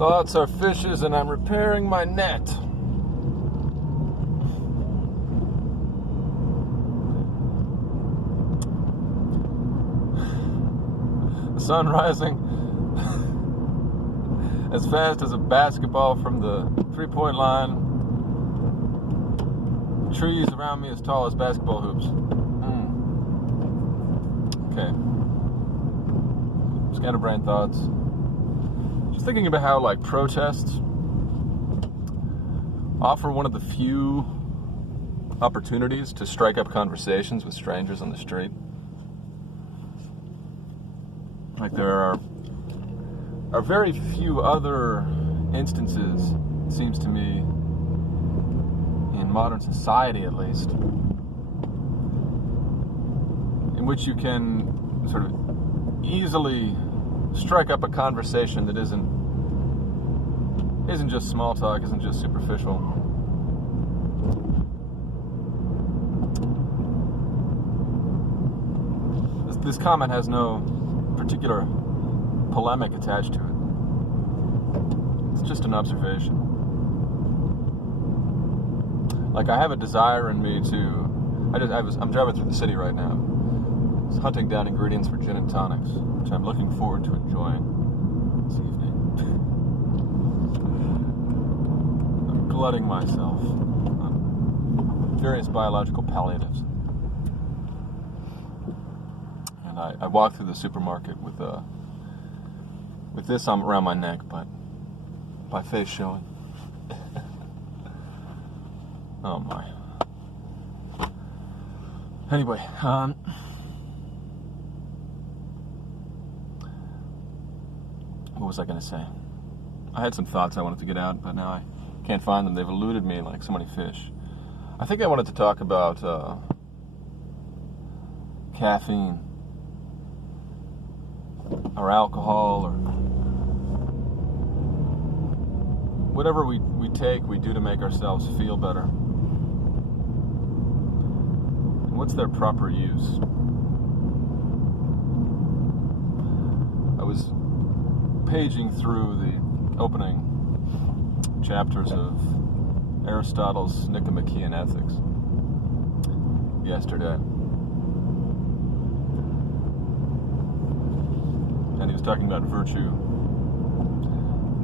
Thoughts are fishes and I'm repairing my net. The sun rising as fast as a basketball from the three-point line. Trees around me as tall as basketball hoops. Okay. Scatterbrain thoughts. Just thinking about how, like, protests offer one of the few opportunities to strike up conversations with strangers on the street. Like, there are very few other instances, it seems to me, in modern society at least, in which you can sort of easily strike up a conversation that isn't just small talk, isn't just superficial. This comment has no particular polemic attached to it. It's just an observation. Like, I have a desire in me to... I'm driving through the city right now. I was hunting down ingredients for gin and tonics, which I'm looking forward to enjoying this evening. I'm glutting myself on various biological palliatives. And I walk through the supermarket with this arm around my neck, but my face showing. Oh my. Anyway, what was I going to say? I had some thoughts I wanted to get out, but now I can't find them. They've eluded me like so many fish. I think I wanted to talk about caffeine or alcohol or whatever we take, we do to make ourselves feel better. And what's their proper use? I was paging through the opening chapters of Aristotle's Nicomachean Ethics yesterday. And he was talking about virtue.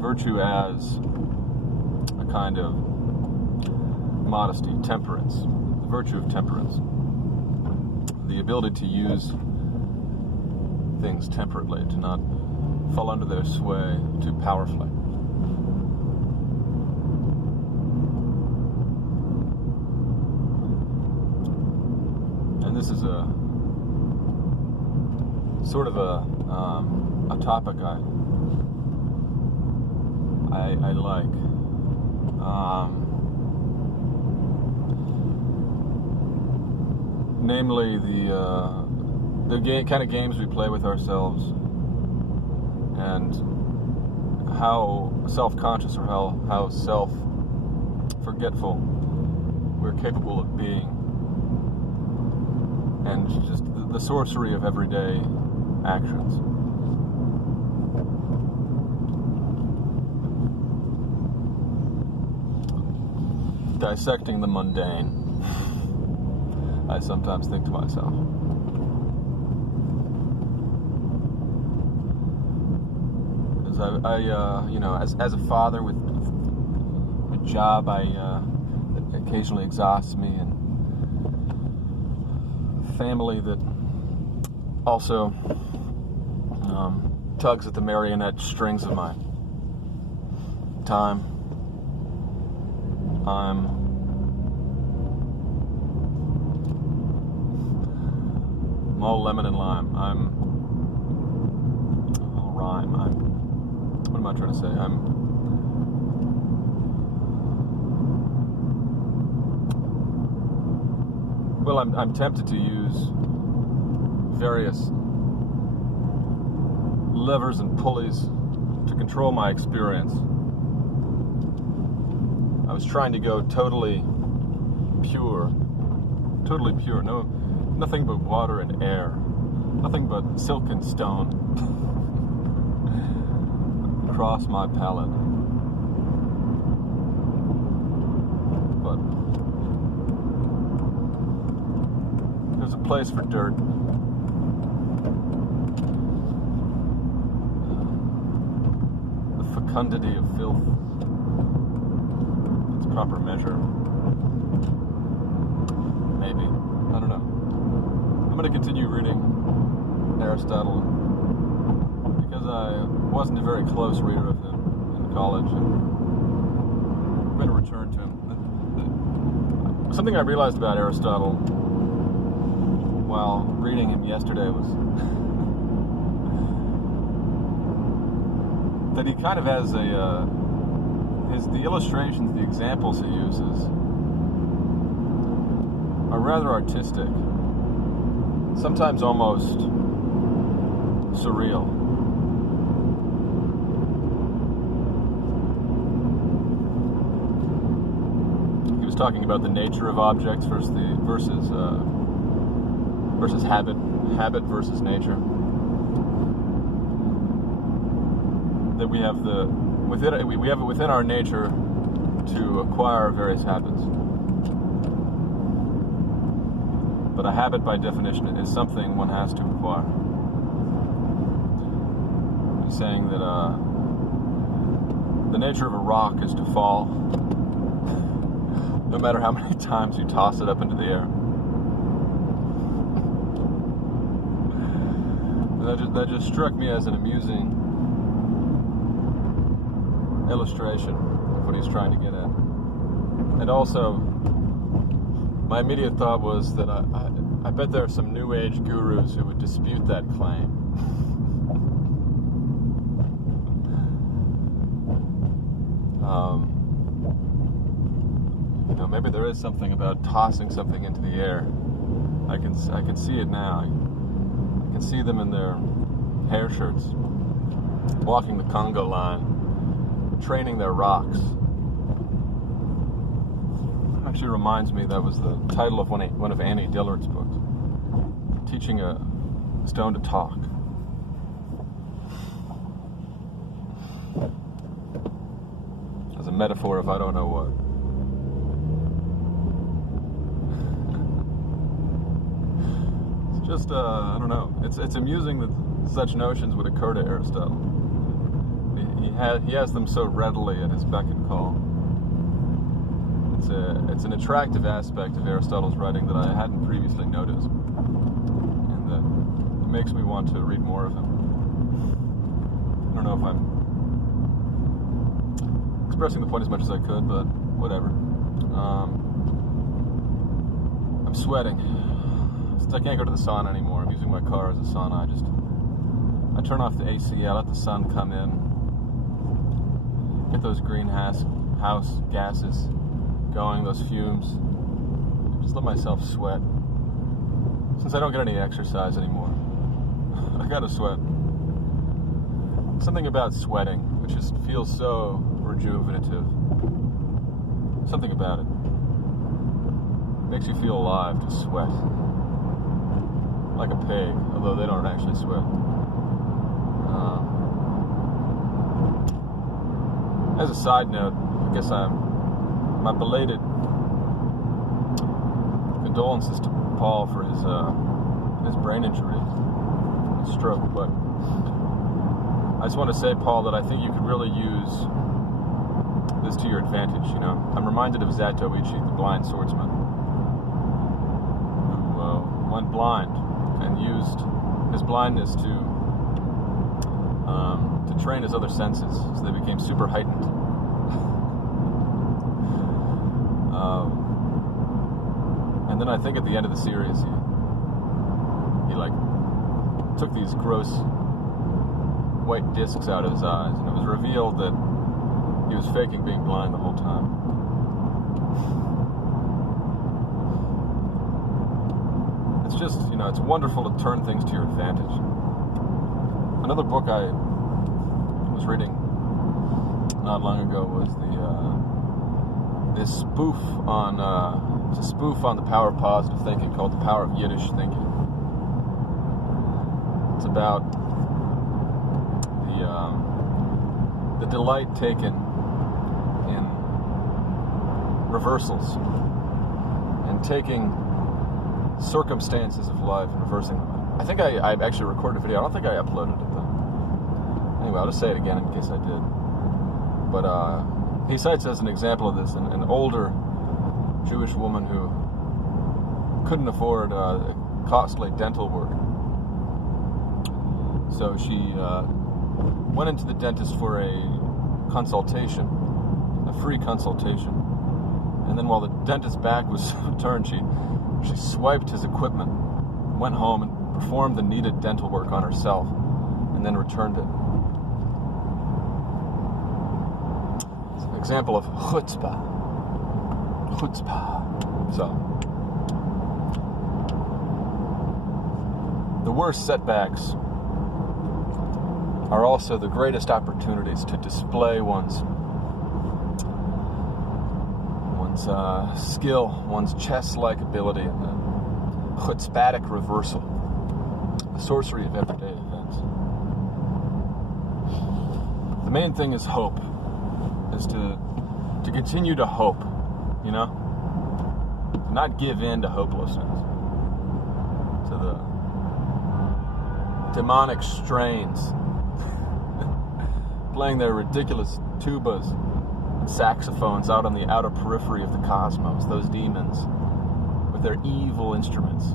Virtue as a kind of modesty, temperance, the virtue of temperance. The ability to use things temperately, to not fall under their sway too powerfully. And this is a sort of a topic I like. Namely the kind of games we play with ourselves, and how self-conscious or how self-forgetful we're capable of being, and just the sorcery of everyday actions. Dissecting the mundane, I sometimes think to myself. Because as a father with a job that occasionally exhausts me, and family that also tugs at the marionette strings of my time, I'm all lemon and lime. I'm all rhyme. What am I trying to say? I'm tempted to use various levers and pulleys to control my experience. I was trying to go totally pure, no, nothing but water and air, nothing but silk and stone. across my palate. But there's a place for dirt. The fecundity of filth. Its proper measure. Maybe. I don't know. I'm going to continue reading Aristotle because I wasn't a very close reader of him in college, and I'm going to return to him. Something I realized about Aristotle while reading him yesterday was that he kind of has the illustrations, the examples he uses are rather artistic, sometimes almost surreal. He was talking about the nature of objects versus habit versus nature. That we have it within our nature to acquire various habits. But a habit, by definition, is something one has to acquire. He's saying that the nature of a rock is to fall, no matter how many times you toss it up into the air. That just struck me as an amusing illustration of what he's trying to get at. And also, my immediate thought was that I bet there are some New Age gurus who would dispute that claim. Maybe there is something about tossing something into the air. I can see it now. I can see them in their hair shirts, walking the Congo line, training their rocks. Actually reminds me that was the title of one of Annie Dillard's books, Teaching a Stone to Talk. As a metaphor of I don't know what. It's just, I don't know. It's amusing that such notions would occur to Aristotle. He has them so readily at his beck and call. It's an attractive aspect of Aristotle's writing that I hadn't previously noticed, and that it makes me want to read more of him. I don't know if I'm expressing the point as much as I could, but whatever. I'm sweating. Since I can't go to the sauna anymore, I'm using my car as a sauna. I turn off the AC, I let the sun come in, get those greenhouse gases going, those fumes, just let myself sweat. Since I don't get any exercise anymore, I gotta sweat. Something about sweating, which just feels so rejuvenative. Something about it. Makes you feel alive to sweat. Like a pig, although they don't actually sweat. As a side note, I guess my belated condolences to Paul for his brain injury, his stroke. But I just want to say, Paul, that I think you could really use this to your advantage. I'm reminded of Zatoichi, the blind swordsman, who went blind and used his blindness to train his other senses, so they became super heightened. And then I think at the end of the series, he took these gross white discs out of his eyes, and it was revealed that he was faking being blind the whole time. It's just, it's wonderful to turn things to your advantage. Another book I was reading not long ago was this spoof on the power of positive thinking called The Power of Yiddish Thinking. It's about the delight taken in reversals and taking circumstances of life and reversing them. I think I actually recorded a video. I don't think I uploaded it though. Anyway, I'll just say it again in case I did. But he cites as an example of this an older Jewish woman who couldn't afford costly dental work. So she went into the dentist for a consultation, a free consultation. And then while the dentist's back was turned, she swiped his equipment, went home and performed the needed dental work on herself, and then returned it. It's an example of chutzpah. Chutzpah. So, the worst setbacks are also the greatest opportunities to display one's skill, one's chess-like ability, and the chutzpahtic reversal, the sorcery of everyday events. The main thing is hope, is to continue to hope, you know? To not give in to hopelessness, to the demonic strains playing their ridiculous tubas and saxophones out on the outer periphery of the cosmos, those demons with their evil instruments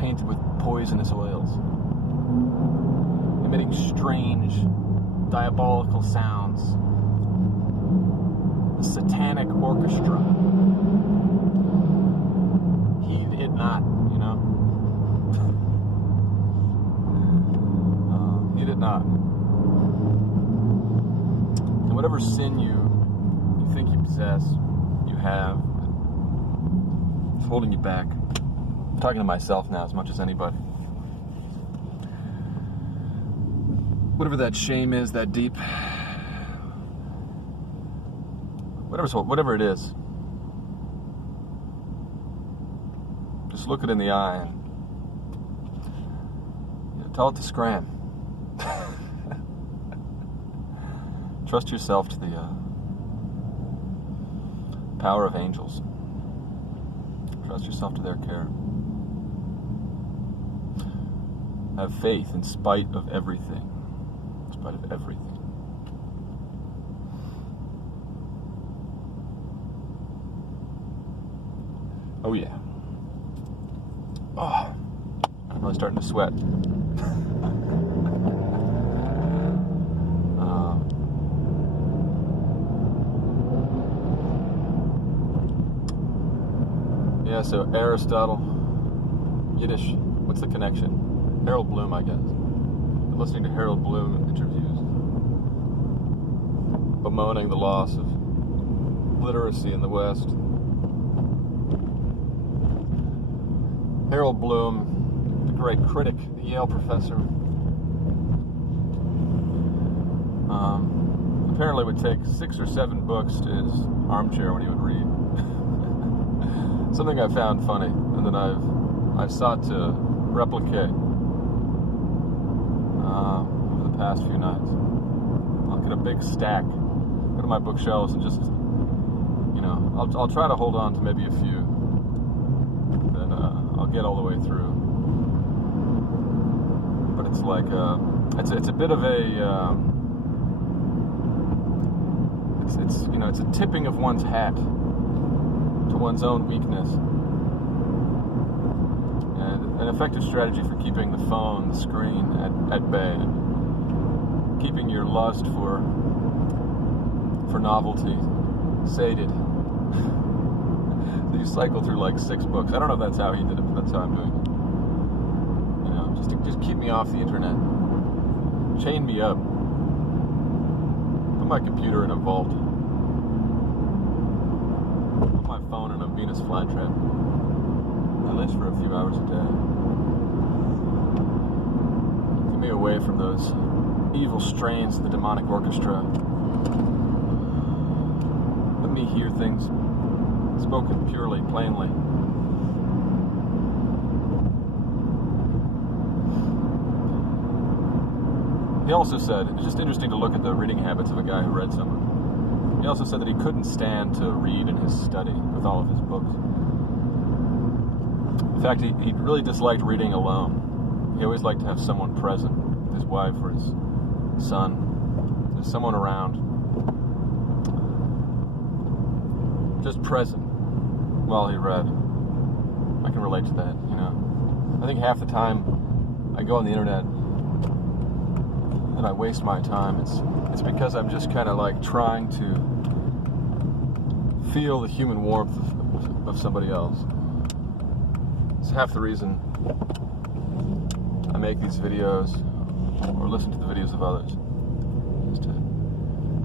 painted with poisonous oils, emitting strange, diabolical sounds. The satanic orchestra. Heed it not, you know? Heed it not. And whatever sin you think you possess, you have, it's holding you back. I'm talking to myself now as much as anybody. Whatever that shame is, that deep, whatever it is, just look it in the eye and tell it to scram. Trust yourself to the power of angels. Trust yourself to their care. Have faith in spite of everything. In spite of everything. Oh yeah. Oh, I'm really starting to sweat. Yeah, so Aristotle, Yiddish, what's the connection? Harold Bloom, I guess. I'm listening to Harold Bloom interviews, bemoaning the loss of literacy in the West. Harold Bloom, the great critic, the Yale professor, apparently would take 6 or 7 books to his armchair when he would read. Something I found funny, and that I've sought to replicate over the past few nights. I'll get a big stack, go to my bookshelves, and just, you know, I'll try to hold on to maybe a few. Then I'll get all the way through. But it's like it's a bit of a it's you know, it's a tipping of one's hat to one's own weakness, and an effective strategy for keeping the phone, the screen at bay, keeping your lust for novelty sated. So you cycle through like 6 books. I don't know if that's how he did it, but that's how I'm doing it. You know, just keep me off the internet, chain me up, put my computer in a vault. My phone in a Venus flytrap, at least for a few hours a day. Get me away from those evil strains of the demonic orchestra. Let me hear things spoken purely, plainly. He also said, it's just interesting to look at the reading habits of a guy who read some. He also said that he couldn't stand to read in his study with all of his books. In fact, he really disliked reading alone. He always liked to have someone present, his wife or his son. There's someone around, just present while he read. I can relate to that, you know. I think half the time I go on the internet and I waste my time, it's because I'm just kind of like trying to feel the human warmth of somebody else. It's half the reason I make these videos or listen to the videos of others, just to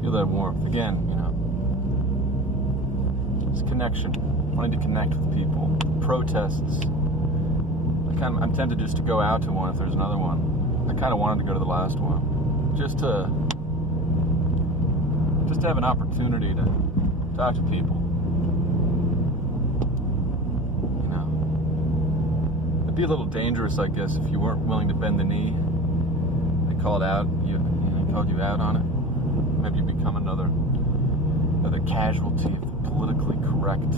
feel that warmth. Again, you know, it's connection, wanting to connect with people. Protests, I'm tempted just to go out to one if there's another one. I kind of wanted to go to the last one, just to have an opportunity to talk to people. You know, it'd be a little dangerous, I guess, if you weren't willing to bend the knee. They called out, they called you out on it. Maybe you become another casualty of the politically correct.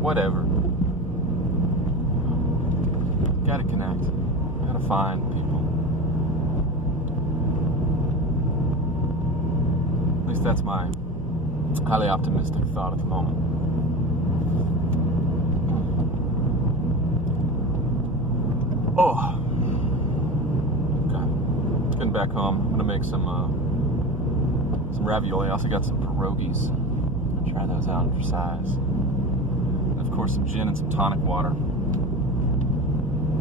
Whatever. Gotta connect. Gotta find people. At least that's my highly optimistic thought at the moment. Oh. Okay. Getting back home. I'm gonna make some ravioli. I also got some pierogies. I'm gonna try those out for size. And of course, some gin and some tonic water.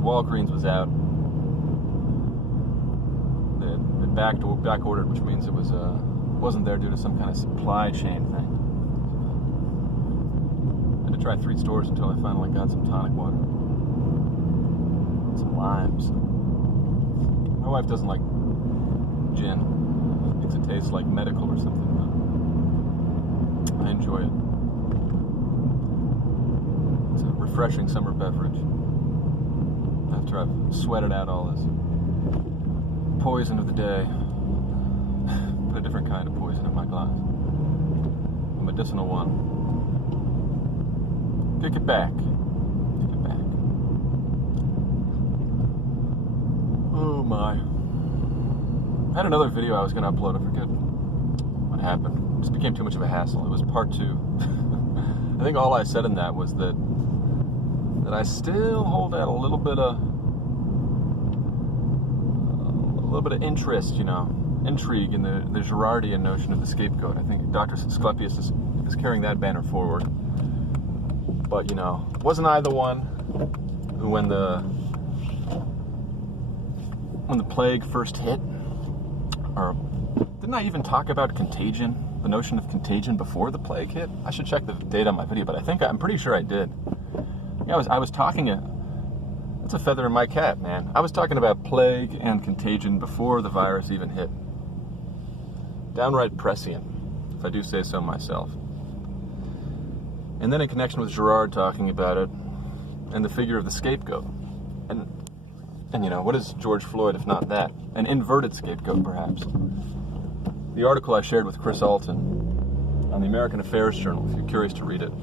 Walgreens was out. They back ordered, which means it wasn't there due to some kind of supply chain thing. I had to try 3 stores until I finally got some tonic water. Some limes. My wife doesn't like gin. Thinks it tastes like medical or something, but I enjoy it. It's a refreshing summer beverage. After I've sweated out all this poison of the day, put a different kind of poison in my glass. A medicinal one. Kick it back. Kick it back. Oh my. I had another video I was going to upload. I forget what happened. It just became too much of a hassle. It was part 2. I think all I said in that was that I still hold out a little bit of interest, you know, intrigue in the Girardian notion of the scapegoat. I think Dr. Asclepius is carrying that banner forward. But, you know, wasn't I the one who, when the plague first hit, or didn't I even talk about contagion, the notion of contagion before the plague hit? I should check the date on my video, but I'm pretty sure I did. Yeah, I was talking. That's a feather in my cap, man. I was talking about plague and contagion before the virus even hit. Downright prescient, if I do say so myself. And then in connection with Girard talking about it, and the figure of the scapegoat, and you know, what is George Floyd if not that? An inverted scapegoat, perhaps. The article I shared with Chris Alton on the American Affairs Journal, if you're curious to read it,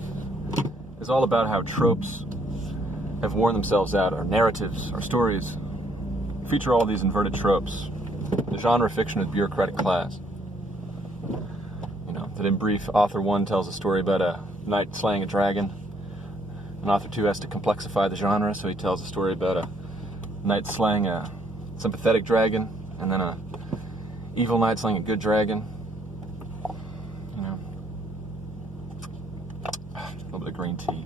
is all about how tropes have worn themselves out, or narratives, or stories feature all these inverted tropes. The genre fiction of bureaucratic class. You know, that in brief, author 1 tells a story about a knight slaying a dragon, and author 2 has to complexify the genre, so he tells a story about a knight slaying a sympathetic dragon, and then a evil knight slaying a good dragon. You know, a little bit of green tea.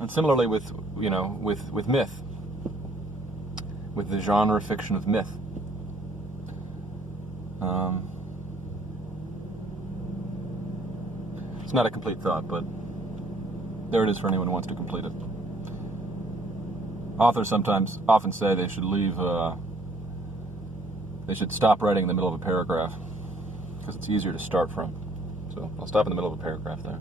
And similarly with myth, with the genre fiction of myth. It's not a complete thought, but there it is for anyone who wants to complete it. Authors often say they should stop writing in the middle of a paragraph because it's easier to start from. So I'll stop in the middle of a paragraph there.